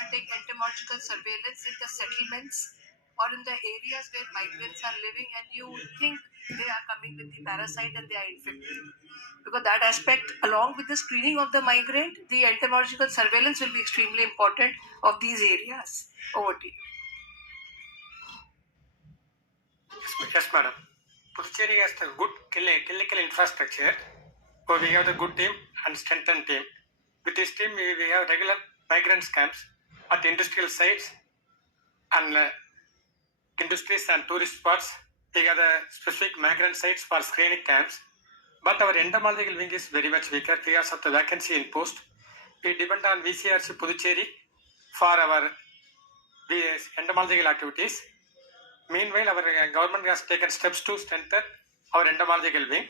undertake entomological surveillance in the settlements or in the areas where migrants are living and you think they are coming with the parasite and they are infected. Because that aspect, along with the screening of the migrant, the entomological surveillance will be extremely important of these areas. Over to you. Yes, madam. Puducherry has the good clinical infrastructure. So we have the good team and strengthened team. With this team, we have regular migrant camps at industrial sites and industries and tourist spots. We have the specific migrant sites for screening camps. But our entomological wing is very much weaker because of the vacancy in post. We depend on VCRC Puducherry for our entomological activities. Meanwhile, our government has taken steps to strengthen our entomological wing,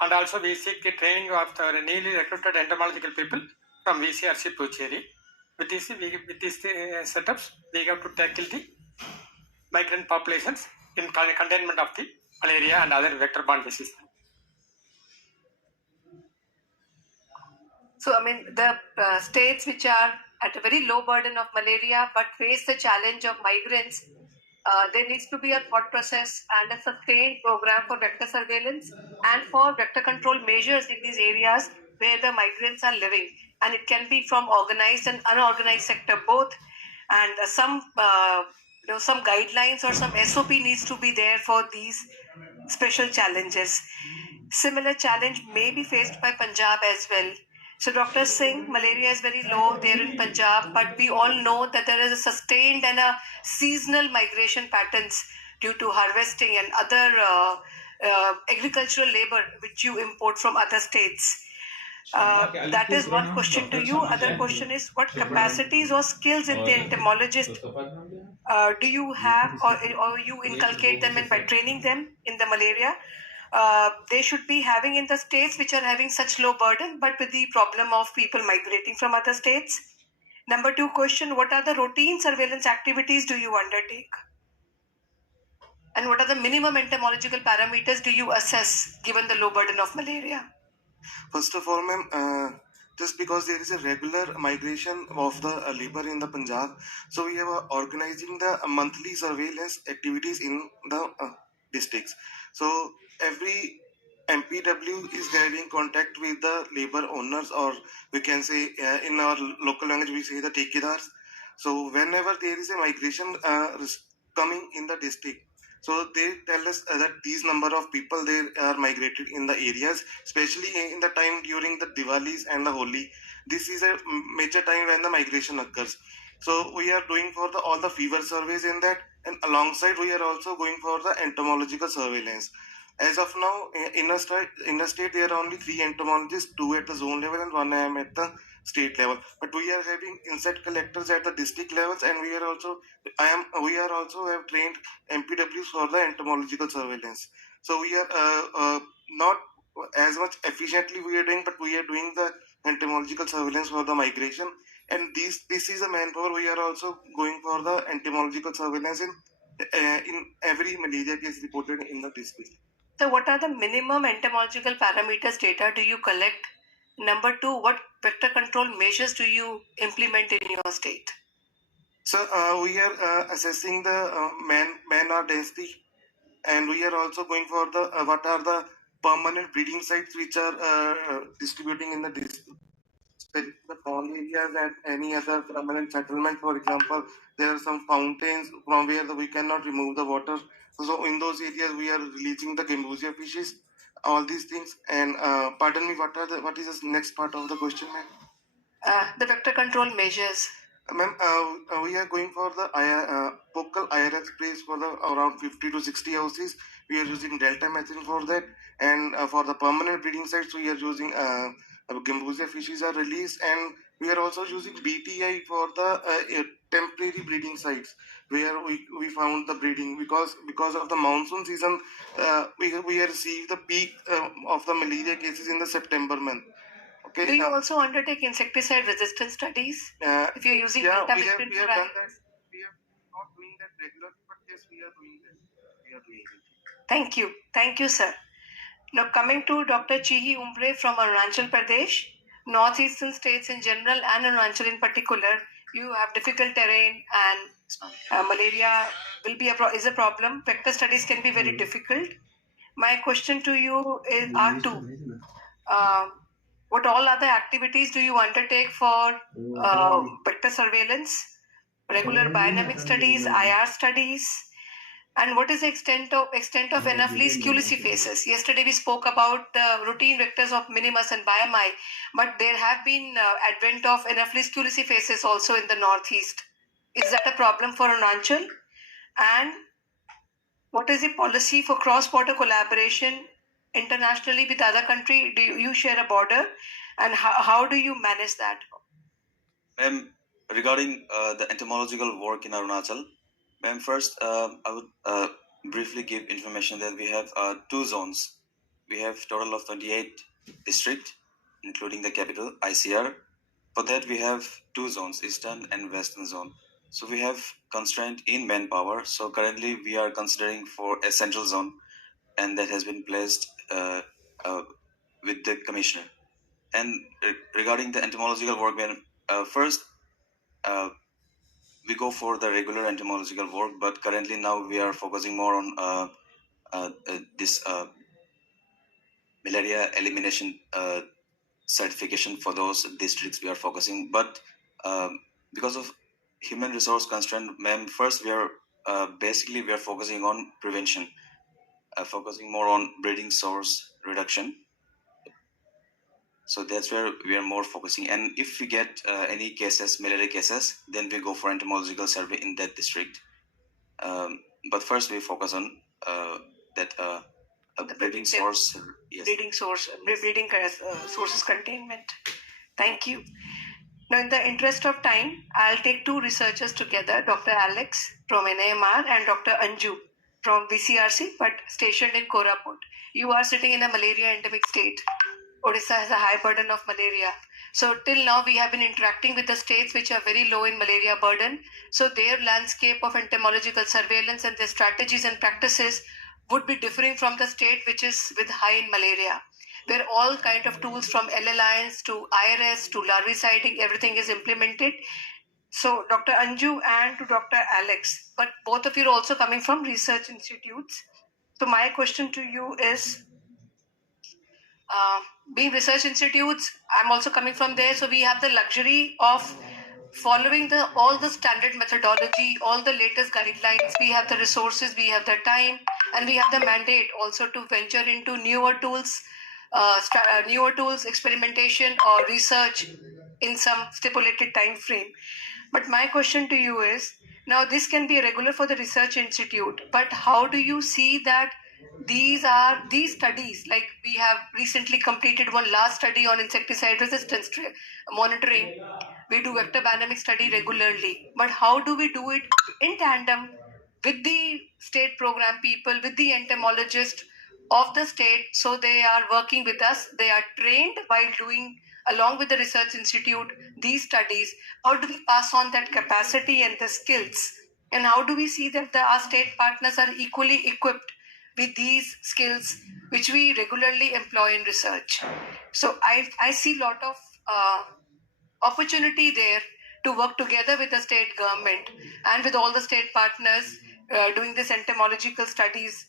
and also we seek the training of our newly recruited entomological people from VCRC Puducherry. With these setups, we have to tackle the migrant populations in containment of the malaria and other vector-borne diseases. So, I mean, the states which are at a very low burden of malaria but face the challenge of migrants, there needs to be a thought process and a sustained program for vector surveillance and for vector control measures in these areas where the migrants are living. And it can be from organized and unorganized sector both. And some guidelines or some SOP needs to be there for these special challenges. Similar challenge may be faced by Punjab as well. So, Dr. Singh, malaria is very low there in Punjab, but we all know that there is a sustained and a seasonal migration patterns due to harvesting and other agricultural labor which you import from other states. That is one question to you. Other question is what capacities or skills in the entomologist do you have or you inculcate them in by training them in the malaria? They should be having in the states which are having such low burden, but with the problem of people migrating from other states. Number two question, what are the routine surveillance activities do you undertake? And what are the minimum entomological parameters do you assess given the low burden of malaria? First of all, ma'am, just because there is a regular migration of the labor in the Punjab, so we are organizing the monthly surveillance activities in the districts. So every MPW is getting contact with the labor owners, or we can say in our local language we say the tekidars. So whenever there is a migration coming in the district, so they tell us that these number of people they are migrated in the areas, especially in the time during the Diwalis and the Holi. This is a major time when the migration occurs. So we are doing for all the fever surveys in that, and alongside we are also going for the entomological surveillance. As of now, in a state there are only 3 entomologists, 2 at the zone level and 1 am at the state level. But we are having insect collectors at the district levels, and we are also have trained MPWs for the entomological surveillance. So we are not as much efficiently we are doing, but we are doing the entomological surveillance for the migration. And this is a manpower. We are also going for the entomological surveillance in every malaria case reported in the district. So, what are the minimum entomological parameters data do you collect? Number two, what vector control measures do you implement in your state? So we are assessing the man-hour density, and we are also going for the what are the permanent breeding sites which are distributing in the district. The pond areas and any other permanent settlement. For example, there are some fountains from where we cannot remove the water. So in those areas, we are releasing the gambusia fishes, all these things. And pardon me, what is the next part of the question, ma'am? The vector control measures. Ma'am, we are going for the focal IRS sprays for the around 50 to 60 houses. We are using delta methane for that, and for the permanent breeding sites, we are using gambusia fishes are released, and we are also using BTI for the temporary breeding sites where we found the breeding because of the monsoon season. We receive the peak of the malaria cases in the September month. Okay. Do you also undertake insecticide resistance studies? If you're using we have done beta-methrin that. We are not doing that regularly, but yes, we are doing that. Thank you, sir. Now coming to Dr. Chihi Umbre from Arunachal Pradesh, northeastern states in general and Arunachal in particular you have difficult terrain, and malaria will be is a problem. Vector studies can be very difficult. My question to you is are two. What all other activities do you undertake for vector surveillance, regular biodynamic studies, IR studies, and what is the extent of Anopheles culicifaces? Yesterday we spoke about the routine vectors of minimus and biami, but there have been advent of Anopheles culicifaces also in the northeast. Is that a problem for Arunachal? And what is the policy for cross-border collaboration internationally with other country? Do you share a border, and how do you manage that? Ma'am, regarding the entomological work in Arunachal, ma'am, first I would briefly give information that we have two zones. We have total of 28 district, including the capital, ICR. For that, we have two zones, eastern and western zone. So we have constraint in manpower. So currently, we are considering for a central zone, and that has been placed with the commissioner. And regarding the entomological work, ma'am, first we go for the regular entomological work, but currently now we are focusing more on this malaria elimination certification for those districts we are focusing. But because of human resource constraint, ma'am, first we are basically we are focusing on prevention, focusing more on breeding source reduction. So that's where we are more focusing. And if we get any cases, malaria cases, then we go for entomological survey in that district. But first we focus on that breeding source. Yes. Breeding sources containment. Thank you. Now, in the interest of time, I'll take two researchers together, Dr. Alex from NAMR and Dr. Anju from VCRC, but stationed in Koraput. You are sitting in a malaria endemic state. Odisha has a high burden of malaria. So till now we have been interacting with the states which are very low in malaria burden. So their landscape of entomological surveillance and their strategies and practices would be differing from the state which is with high in malaria, where all kind of tools from LLIs to IRS to larviciding, everything is implemented. So Dr. Anju and to Dr. Alex, but both of you are also coming from research institutes. So my question to you is, uh, being research institutes, I'm also coming from there, so we have the luxury of following the all the standard methodology, all the latest guidelines. We have the resources, we have the time, and we have the mandate also to venture into newer tools, experimentation or research in some stipulated time frame. But my question to you is, now this can be regular for the research institute, but how do you see that these studies, like we have recently completed one last study on insecticide resistance monitoring. We do vector dynamic study regularly, but how do we do it in tandem with the state program people, with the entomologist of the state? So they are working with us, they are trained while doing along with the research institute these studies. How do we pass on that capacity and the skills, and how do we see that our state partners are equally equipped with these skills which we regularly employ in research? So I see a lot of opportunity there to work together with the state government and with all the state partners doing this entomological studies.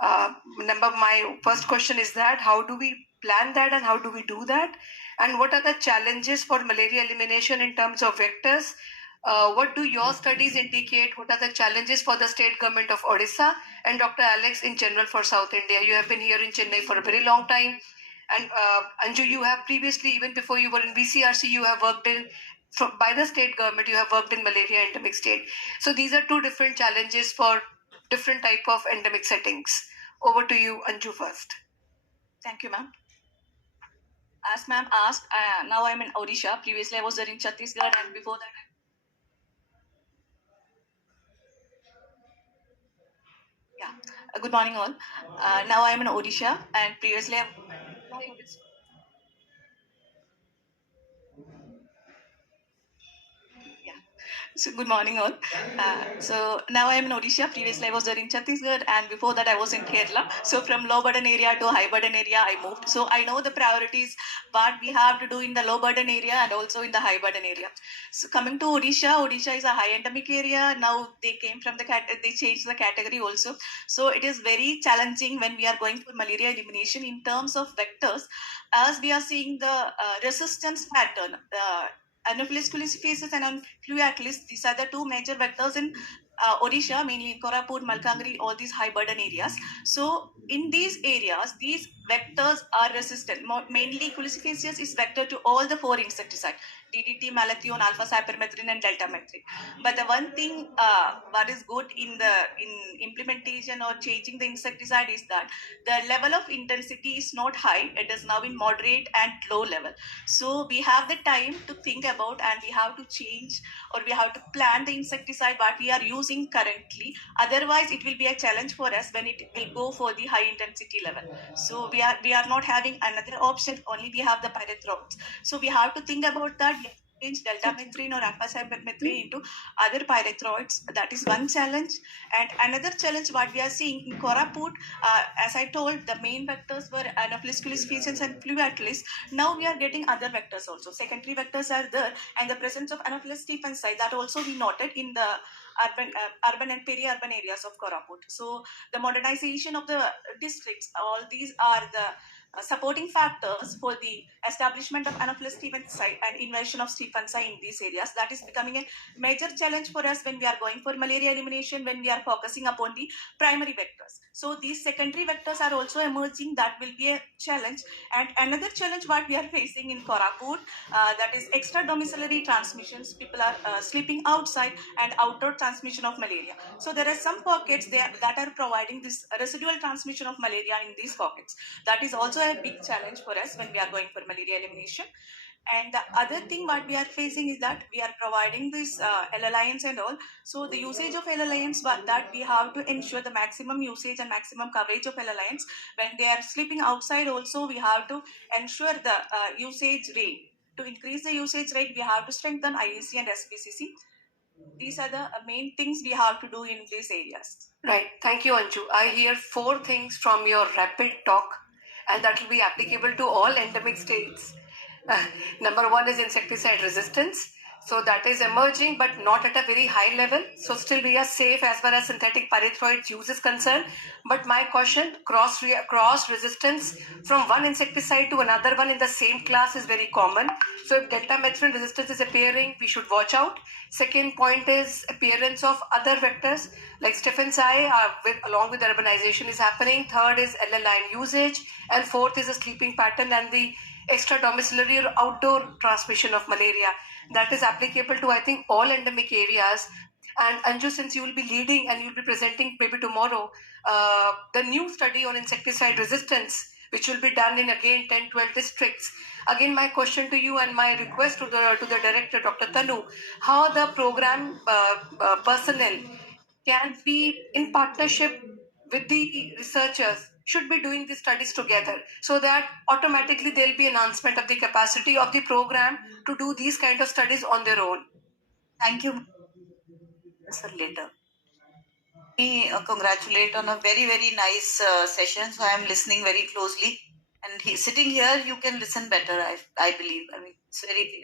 Number my first question is that how do we plan that and how do we do that, and what are the challenges for malaria elimination in terms of vectors? What do your studies indicate? What are the challenges for the state government of Odisha? And Dr. Alex, in general for South India, you have been here in Chennai for a very long time. And Anju, you have previously, even before you were in VCRC, you have worked by the state government, you have worked in malaria endemic state. So these are two different challenges for different type of endemic settings. Over to you, Anju, first. Thank you, ma'am. As ma'am asked, now I'm in Odisha. Previously, I was there in Chhattisgarh, and before that, yeah. Good morning, all. Now I'm in Odisha, and previously, yeah. So good morning all. So now I am in Odisha. Previously I was there in Chhattisgarh, and before that I was in Kerala. So from low burden area to high burden area I moved. So I know the priorities what we have to do in the low burden area and also in the high burden area. So coming to Odisha, Odisha is a high endemic area. Now they came from the they changed the category also. So it is very challenging when we are going for malaria elimination in terms of vectors, as we are seeing the resistance pattern. Anopheles culifacius and Fluatlis, these are the two major vectors in Odisha, mainly in Koraput, Malkangiri, all these high burden areas. So in these areas, these vectors are resistant. Mainly culifacius is vector to all the four insecticides: DDT, malathion, alpha cypermethrin, and deltamethrin. But the one thing what is good in the in implementation or changing the insecticide is that the level of intensity is not high. It is now in moderate and low level. So we have the time to think about, and we have to change, or we have to plan the insecticide what we are using currently. Otherwise it will be a challenge for us when it will go for the high intensity level. So we are not having another option, only we have the pyrethroids. So we have to think about that. We have to change deltamethrin or alpha cypermethrin into other pyrethroids. That is one challenge. And another challenge what we are seeing in Koraput, as I told, the main vectors were Anopheles culifaciens and Fluatlis. Now we are getting other vectors also. Secondary vectors are there, and the presence of Anopheles stephensii, that also we noted in the urban and peri-urban areas of Koraput. So the modernization of the districts, all these are the supporting factors for the establishment of Anopheles stephensii and invasion of stephensii in these areas. That is becoming a major challenge for us when we are going for malaria elimination, when we are focusing upon the primary vectors. So these secondary vectors are also emerging. That will be a challenge. And another challenge what we are facing in Koraput, that is extra domiciliary transmissions. People are sleeping outside, and outdoor transmission of malaria. So there are some pockets there that are providing this residual transmission of malaria in these pockets. That is also a big challenge for us when we are going for malaria elimination. And the other thing what we are facing is that we are providing this LLINs and all. So the usage of LLINs, but that we have to ensure the maximum usage and maximum coverage of LLINs. When they are sleeping outside also, we have to ensure the usage rate. To increase the usage rate, we have to strengthen IEC and SPCC. These are the main things we have to do in these areas. Right. Thank you, Anju. I hear 4 things from your rapid talk, and that will be applicable to all endemic states. Number 1 is insecticide resistance. So that is emerging, but not at a very high level. So still we are safe as far as synthetic pyrethroid use is concerned. But my caution, cross resistance from one insecticide to another one in the same class is very common. So if deltamethrin resistance is appearing, we should watch out. Second point is appearance of other vectors like stephensii along with urbanization is happening. Third is LLIN usage, and fourth is a sleeping pattern and the extra domiciliary or outdoor transmission of malaria. That is applicable to, I think, all endemic areas. And Anju, since you will be leading and you'll be presenting maybe tomorrow the new study on insecticide resistance, which will be done in again 10, 12 districts. Again, my question to you and my request to the director, Dr. Tanu, how the program personnel can be in partnership with the researchers should be doing the studies together, so that automatically there'll be enhancement of the capacity of the program to do these kind of studies on their own. Thank you, sir. Later. Me congratulate on a very, very nice session. So I am listening very closely. And sitting here, you can listen better, I believe. I mean, it's very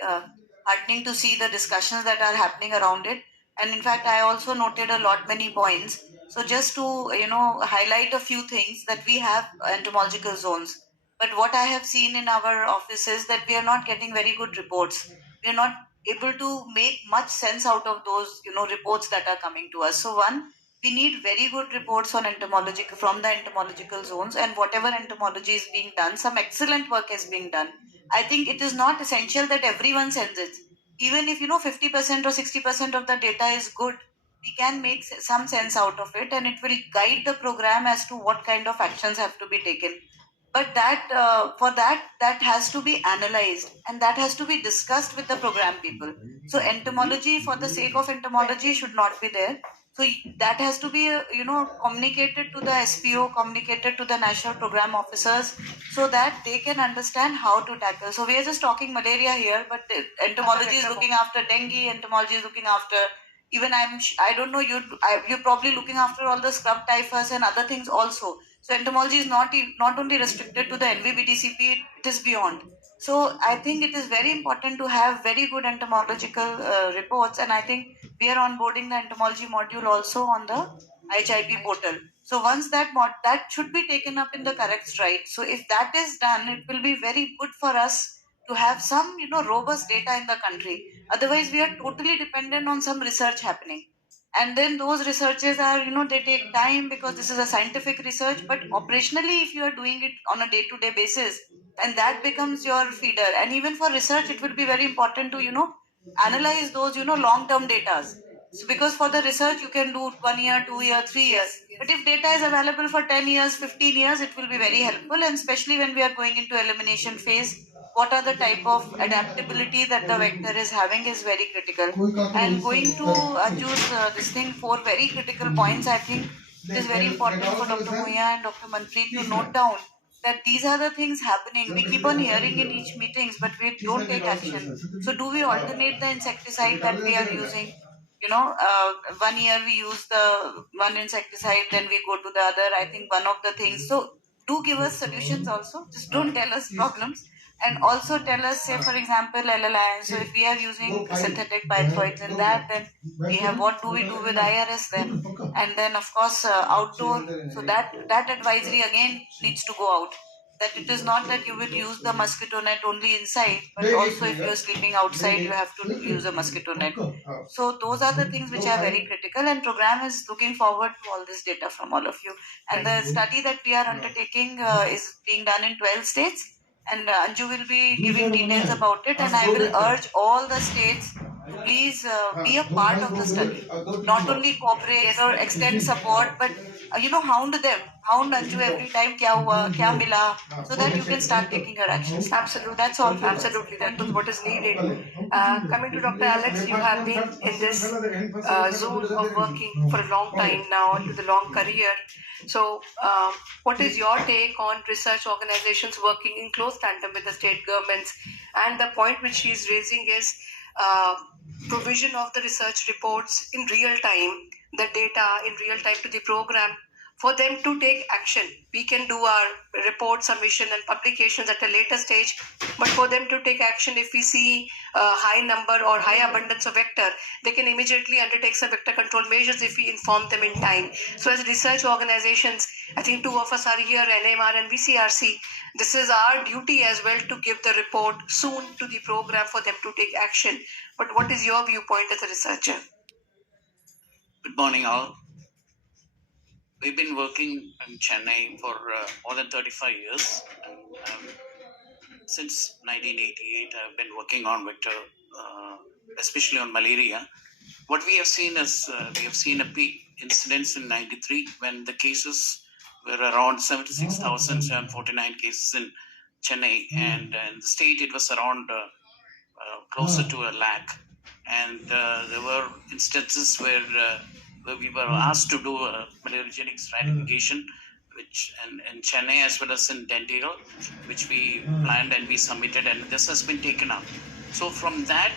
heartening to see the discussions that are happening around it. And in fact, I also noted a lot many points. So just to, highlight a few things, that we have entomological zones. But what I have seen in our office is that we are not getting very good reports. We are not able to make much sense out of those, reports that are coming to us. So one, we need very good reports on entomology from the entomological zones, and whatever entomology is being done, some excellent work is being done. I think it is not essential that everyone sends it. Even if 50% or 60% of the data is good, we can make some sense out of it, and it will guide the program as to what kind of actions have to be taken. But that for that has to be analyzed, and that has to be discussed with the program people. So entomology for the sake of entomology should not be there. So that has to be, communicated to the SPO, communicated to the national program officers, so that they can understand how to tackle. So we are just talking malaria here, but entomology is looking after dengue, entomology is looking after, even I don't know, you're probably looking after all the scrub typhus and other things also. So entomology is not only restricted to the NVBTCP, it is beyond. So I think it is very important to have very good entomological reports, and I think we are onboarding the entomology module also on the HIP portal. So once that should be taken up in the correct stride. So if that is done, it will be very good for us to have some robust data in the country. Otherwise, we are totally dependent on some research happening, and then those researches are they take time because this is a scientific research. But operationally, if you are doing it on a day-to-day basis, and that becomes your feeder, and even for research, it will be very important to analyze those long-term data. So because for the research you can do 1 year, 2 year, 3 years, but if data is available for 10 years, 15 years, it will be very helpful. And especially when we are going into elimination phase, what are the type of adaptability that the vector is having is very critical. And going to Anju's this thing, four very critical points, I think it is very important for Dr. Moya and Dr. Manpreet to note down that these are the things happening. We keep on hearing in each meetings, but we don't take action. So do we alternate the insecticide that we are using? 1 year we use the one insecticide, then we go to the other. I think one of the things. So do give us solutions also. Just don't tell us problems. And also tell us, say for example, LLI. So if we are using synthetic pyrethroids in that, then we have what do we do with IRS then? And then of course outdoor. So that advisory again needs to go out, that it is not that you will use the mosquito net only inside, but also if you're sleeping outside, you have to use a mosquito net. So those are the things which are very critical, and program is looking forward to all this data from all of you. And the study that we are undertaking is being done in 12 states, and Anju will be giving details about it. And I will urge all the states to please be a part of the study, not only cooperate or extend support, but hound them, hound Anju every time, kya hua, kya mila, so that you can start taking her actions. Absolutely. That's all. Absolutely. That was what is needed. Coming to Dr. Alex, you have been in this zone of working for a long time now, with a long career. So, what is your take on research organizations working in close tandem with the state governments? And the point which she is raising is provision of the research reports in real time, the data in real time to the program, for them to take action. We can do our report submission and publications at a later stage, but for them to take action, if we see a high number or high abundance of vector, they can immediately undertake some vector control measures if we inform them in time. So as research organizations, I think two of us are here, NMR and VCRC. This is our duty as well to give the report soon to the program for them to take action. But what is your viewpoint as a researcher? Good morning, all. We've been working in Chennai for more than 35 years. And, since 1988, I've been working on vector, especially on malaria. What we have seen is we have seen a peak incidence in 93 when the cases were around 76,749 cases in Chennai, and in the state it was around closer to a lakh. And there were instances where we were asked to do a malariogenic stratification, which in Chennai as well as in Dental, which we planned and we submitted, and this has been taken up. So from that,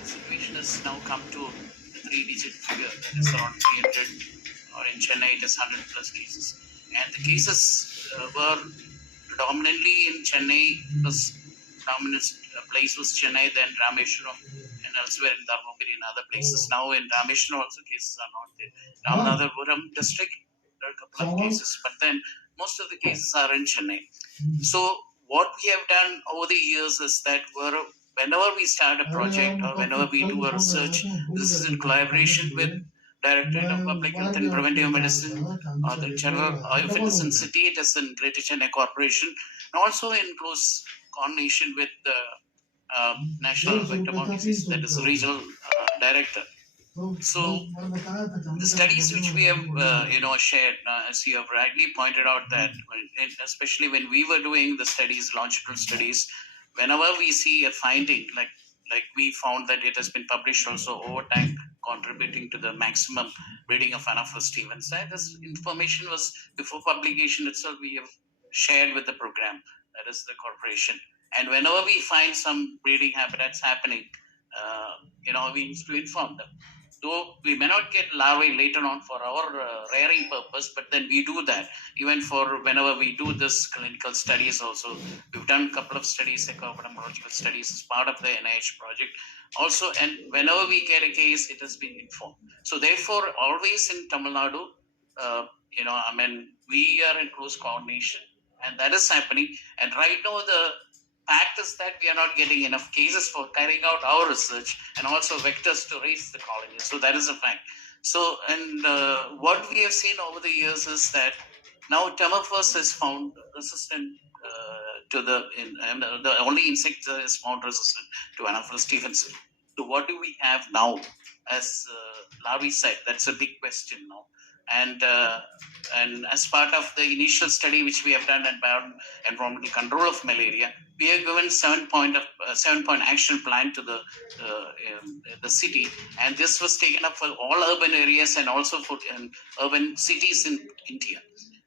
the situation has now come to a 3-digit figure, that is around 300, or in Chennai it is 100 plus cases. And the cases were predominantly in Chennai. Was dominant place was Chennai, then Rameshwaram, and elsewhere in Dharmaburi and other places. Now in Rameshwaram also cases are not there. Ramanathapuram district, there are a couple of cases, but then most of the cases are in Chennai. So what we have done over the years is that whenever we start a project or whenever we do a research, this is in collaboration with Directorate of Public Health and Preventive Medicine, or the general, or if it is in city, it is in Greater Chennai Corporation, and also in close coordination with the National Vector Disease, that is regional director. So the studies which we have shared, as you have rightly pointed out, that especially when we were doing the studies, longitudinal studies, whenever we see a finding like like we found that it has been published also over time, contributing to the maximum breeding of Anopheles stevensii. This information was before publication itself. We have shared with the program, that is the corporation, and whenever we find some breeding habitats happening, we used to inform them. Though we may not get larvae later on for our rearing purpose, but then we do that even for whenever we do this clinical studies also. We've done a couple of studies, epidemiological studies, as part of the NIH project also, and whenever we get a case, it has been informed. So therefore, always in Tamil Nadu, we are in close coordination, and that is happening. And right now, the fact is that we are not getting enough cases for carrying out our research, and also vectors to raise the colony. So that is a fact. So, and what we have seen over the years is that now Tamifers is found resistant to the only insect that is found resistant to Anopheles stevensii. So what do we have now as larvicide? That's a big question now. And as part of the initial study which we have done about environmental control of malaria, we have given 7-point action plan to the city, and this was taken up for all urban areas and also for urban cities in India.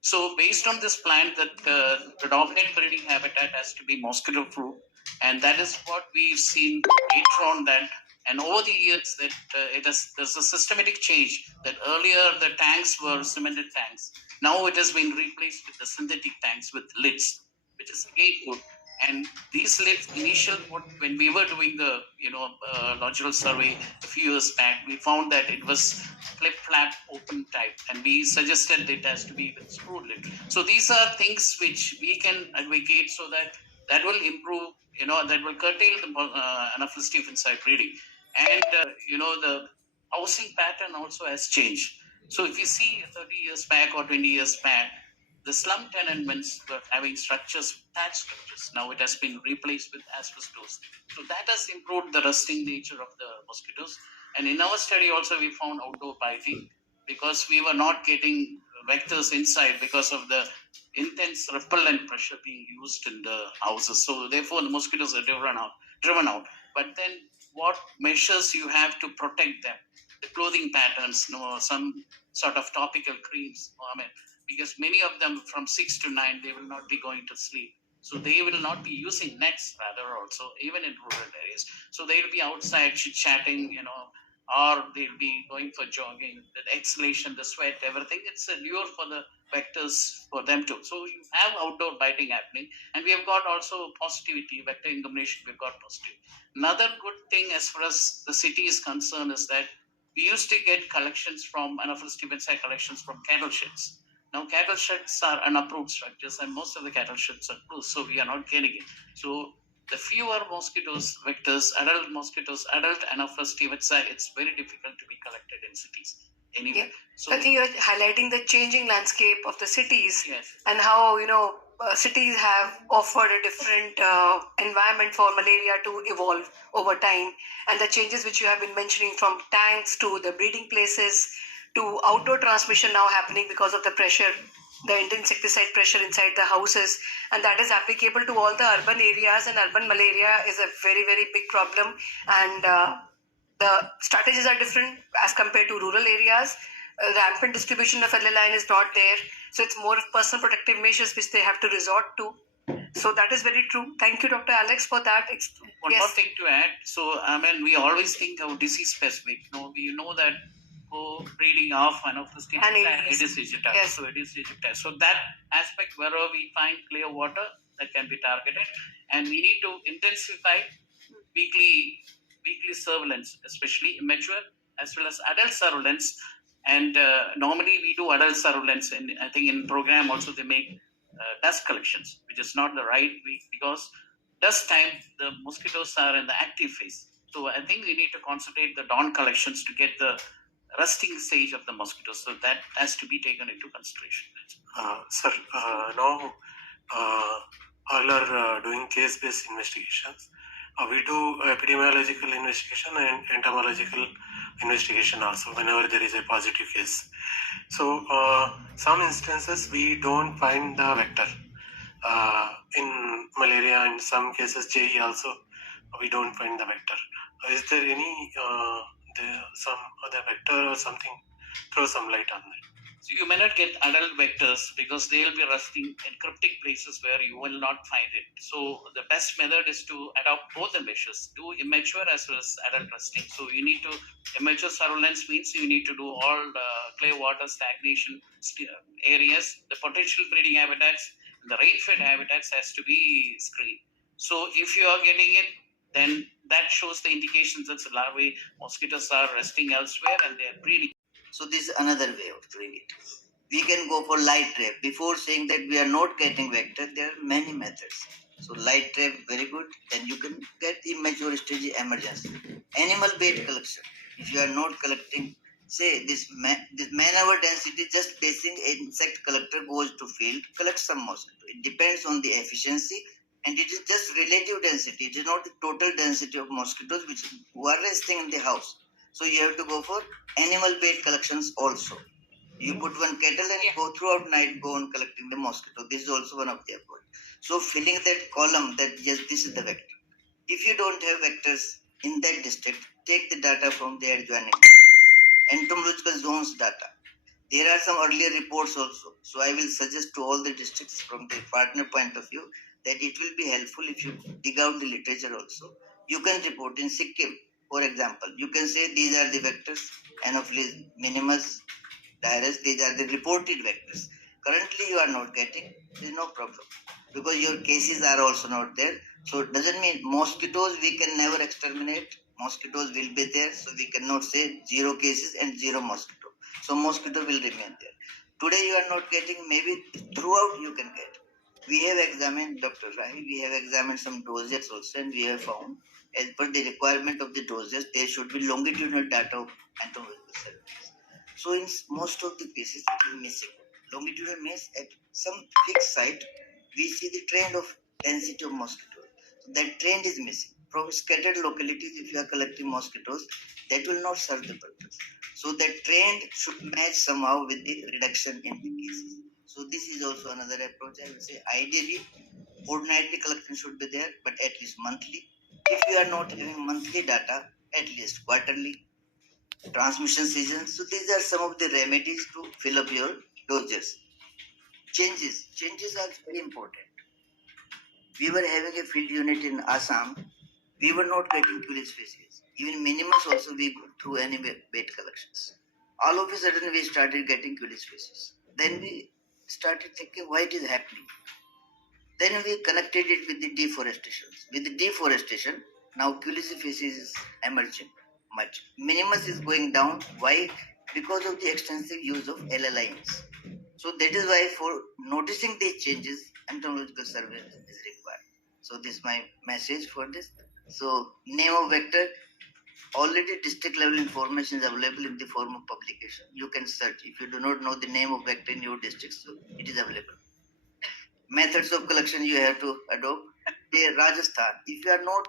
So based on this plan, that predominant breeding habitat has to be mosquito proof, and that is what we've seen later on that. And over the years, that there's a systematic change. That earlier the tanks were cemented tanks. Now it has been replaced with the synthetic tanks with lids, which is again good. And these lids, when we were doing the logical survey a few years back, we found that it was flip-flap open type, and we suggested it has to be with screw lid. So these are things which we can advocate, so that will improve, that will curtail the Anopheles stevensii breeding. And the housing pattern also has changed. So if you see 30 years back or 20 years back, the slum tenements were having thatch structures. Now it has been replaced with asbestos. So that has improved the rusting nature of the mosquitoes. And in our study also, we found outdoor biting, because we were not getting vectors inside because of the intense repellent pressure being used in the houses. So therefore, the mosquitoes are driven out. But then, what measures you have to protect them? The clothing patterns, some sort of topical creams. Because many of them from 6 to 9, they will not be going to sleep. So they will not be using nets, rather, also, even in rural areas. So they'll be outside chit-chatting, or they'll be going for jogging. The exhalation, the sweat, everything, it's a lure for the vectors for them too. So you have outdoor biting happening, and we have got also positivity, vector indomination, we've got positive. Another good thing as far as the city is concerned is that we used to get collections from Anopheles stevensii collections from cattle sheds. Now cattle sheds are unapproved structures, and most of the cattle sheds are closed, so we are not getting it. So the fewer mosquitoes, vectors, adult Anopheles stevensii, it's very difficult to be collected in cities anyway. Yeah. So I think you're highlighting the changing landscape of the cities, yes, and how cities have offered a different environment for malaria to evolve over time, and the changes which you have been mentioning, from tanks to the breeding places to outdoor transmission now happening because of the pressure, the insecticide pressure inside the houses, and that is applicable to all the urban areas. And urban malaria is a very, very big problem, and the strategies are different as compared to rural areas. Rampant distribution of line is not there, so it's more of personal protective measures which they have to resort to. So that is very true. Thank you, Dr. Alex, for that. One more thing to add. So we always think of disease specific. We know that for breeding of Anopheles stevensii, Aedes aegypti. Yes. So Aedes aegypti. So that aspect, wherever we find clear water, that can be targeted, and we need to intensify weekly surveillance, especially immature as well as adult surveillance. And normally we do adult surveillance, and I think in program also they make dust collections, which is not the right way, because dust time the mosquitoes are in the active phase. So I think we need to concentrate the dawn collections to get the resting stage of the mosquitoes. So that has to be taken into consideration. Sir, now all are doing case-based investigations. We do epidemiological investigation and entomological investigation also whenever there is a positive case. So some instances we don't find the vector. In malaria, in some cases JE also, we don't find the vector. Is there any some other vector or something? Throw some light on that. So you may not get adult vectors because they will be resting in cryptic places where you will not find it. So the best method is to adopt both the measures, do immature as well as adult resting. So you need to, immature surveillance means you need to do all the clear water stagnation areas, the potential breeding habitats, and the rain fed habitats has to be screened. So if you are getting it, then that shows the indications that the larvae mosquitoes are resting elsewhere and they are breeding. So this is another way of doing it. We can go for light trap. Before saying that we are not getting vector, there are many methods. So light trap, very good. Then you can get immature stage emergency. Animal bait collection. If you are not collecting, say this man-hour density, just basing insect collector goes to field, collect some mosquito. It depends on the efficiency, and it is just relative density. It is not the total density of mosquitoes which who are resting in the house. So you have to go for animal bait collections also. You put one kettle and go throughout night, go on collecting the mosquito. This is also one of the approach. So filling that column that yes, this is the vector. If you don't have vectors in that district, take the data from the adjoining entomological zones data. There are some earlier reports also. So I will suggest to all the districts from the partner point of view that it will be helpful if you dig out the literature also. You can report in Sikkim, for example. You can say these are the vectors, Anopheles minimus, direct, these are the reported vectors. Currently, you are not getting, there is no problem because your cases are also not there. So it doesn't mean mosquitoes we can never exterminate. Mosquitoes will be there, so we cannot say 0 cases and 0 mosquito. So mosquito will remain there. Today you are not getting, maybe throughout you can get. We have examined, Dr. Rahi, we have examined some doses also, and we have found, as per the requirement of the doses, there should be longitudinal data of entomological surveys. So in most of the cases, it is missing. Longitudinal means at some fixed site, we see the trend of density of mosquitoes. So that trend is missing. From scattered localities, if you are collecting mosquitoes, that will not serve the purpose. So that trend should match somehow with the reduction in the cases. So this is also another approach. I would say ideally, fortnightly collection should be there, but at least monthly. If you are not having monthly data, at least quarterly, transmission seasons. So these are some of the remedies to fill up your doses. Changes are very important. We were having a field unit in Assam. We were not getting curious species. Even minimus also we go through any bait collections. All of a sudden we started getting curious species. Then we started thinking why it is happening. Then we connected it with the deforestation. With the deforestation, now curious species is emerging much. Minimus is going down. Why? Because of the extensive use of LLIs. So that is why for noticing these changes, entomological surveillance is required. So this is my message for this. So name of vector, already district level information is available in the form of publication. You can search. If you do not know the name of vector in your district, so it is available. Methods of collection you have to adopt. Rajasthan, if you are not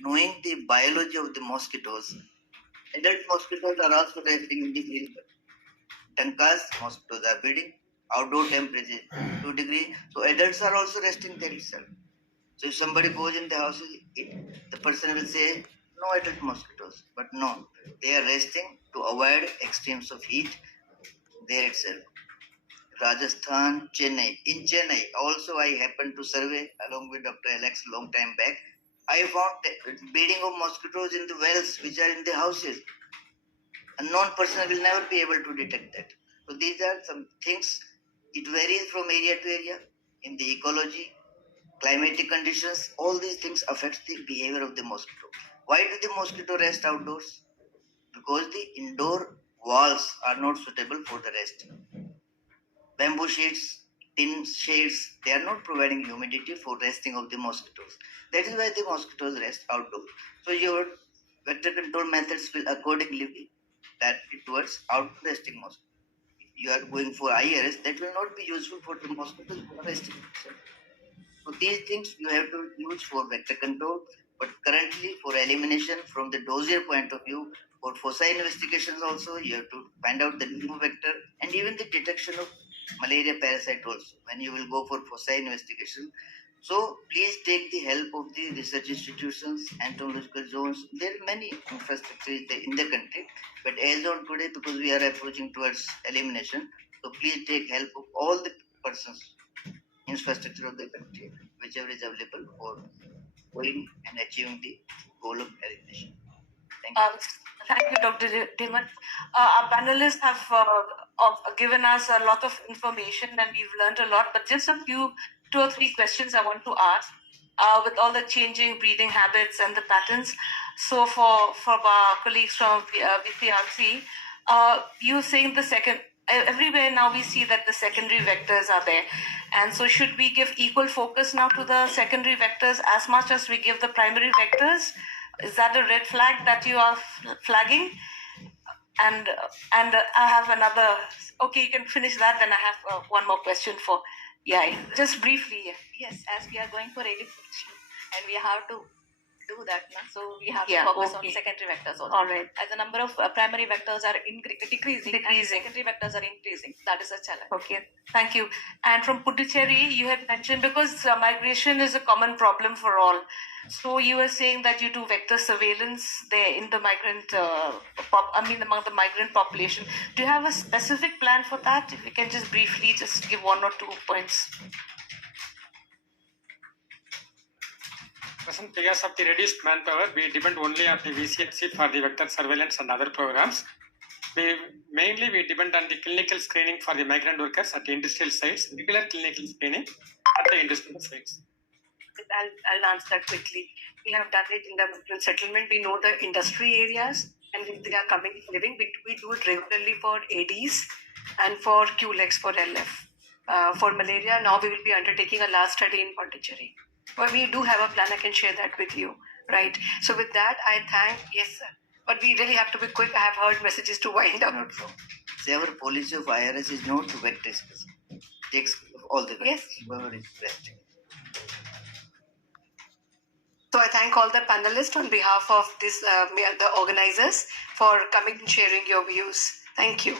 knowing the biology of the mosquitoes, adult mosquitoes are also resting in the field. Tankas, mosquitoes are breeding, outdoor temperature 2 degrees, so adults are also resting there itself. So if somebody goes in the house, the person will say, no adult mosquitoes, but no, they are resting to avoid extremes of heat there itself. Rajasthan, Chennai. In Chennai, also I happened to survey along with Dr. Alex long time back. I found breeding of mosquitoes in the wells which are in the houses. A non-person will never be able to detect that. So these are some things. It varies from area to area in the ecology, climatic conditions. All these things affect the behavior of the mosquito. Why do the mosquito rest outdoors? Because the indoor walls are not suitable for the rest. Bamboo sheets, tin shades, they are not providing humidity for resting of the mosquitoes. That is why the mosquitoes rest outdoors. So your vector control methods will accordingly be directed towards outdoor resting mosquitoes. If you are going for IRS, that will not be useful for the mosquitoes who are resting. So these things you have to use for vector control, but currently for elimination from the dossier point of view, for foci investigations also, you have to find out the new vector and even the detection of malaria parasite also. When you will go for foci investigation, So please take the help of the research institutions, entomological zones. There are many infrastructures in the country, but as on today, because we are approaching towards elimination, so please take help of all the persons, infrastructure of the country, whichever is available for going and achieving the goal of elimination. Thank you. Thank you, Dr. Dimon. Our panelists have given us a lot of information and we've learned a lot, but just two or three questions I want to ask with all the changing breeding habits and the patterns. So for our colleagues from VCRC, you saying the second, everywhere now we see that the secondary vectors are there. And so should we give equal focus now to the secondary vectors as much as we give the primary vectors? Is that a red flag that you are flagging? And I have another. Okay, you can finish that. Then I have one more question for just briefly. Yes, as we are going for elimination and we have to do that, so we have Yeah, to focus okay. on secondary vectors also. All right. As the number of primary vectors are decreasing, and secondary vectors are increasing. That is a challenge. Okay, thank you. And from Puducherry, you had mentioned because migration is a common problem for all. So you were saying that you do vector surveillance there in the migrant, among the migrant population. Do you have a specific plan for that? If you can just briefly just give 1 or 2 points. Present, because of the reduced manpower, we depend only on the VCHC for the vector surveillance and other programs. Mainly we depend on the clinical screening for the migrant workers at the industrial sites, regular clinical screening at the industrial sites. I'll answer that quickly. We have done it in the migrant settlement. We know the industry areas and if they are coming living, we do it regularly for ADs and for QLEX for LF. For malaria, now we will be undertaking a large study in Pondicherry. But we do have a plan, I can share that with you, right? So with that, I thank, yes, sir. But we really have to be quick. I have heard messages to wind up. Not so. See, our policy of IRS is not to vector specific. Takes all the vectors. Yes. Whoever is resting. So I thank all the panelists on behalf of this, the organizers for coming and sharing your views. Thank you.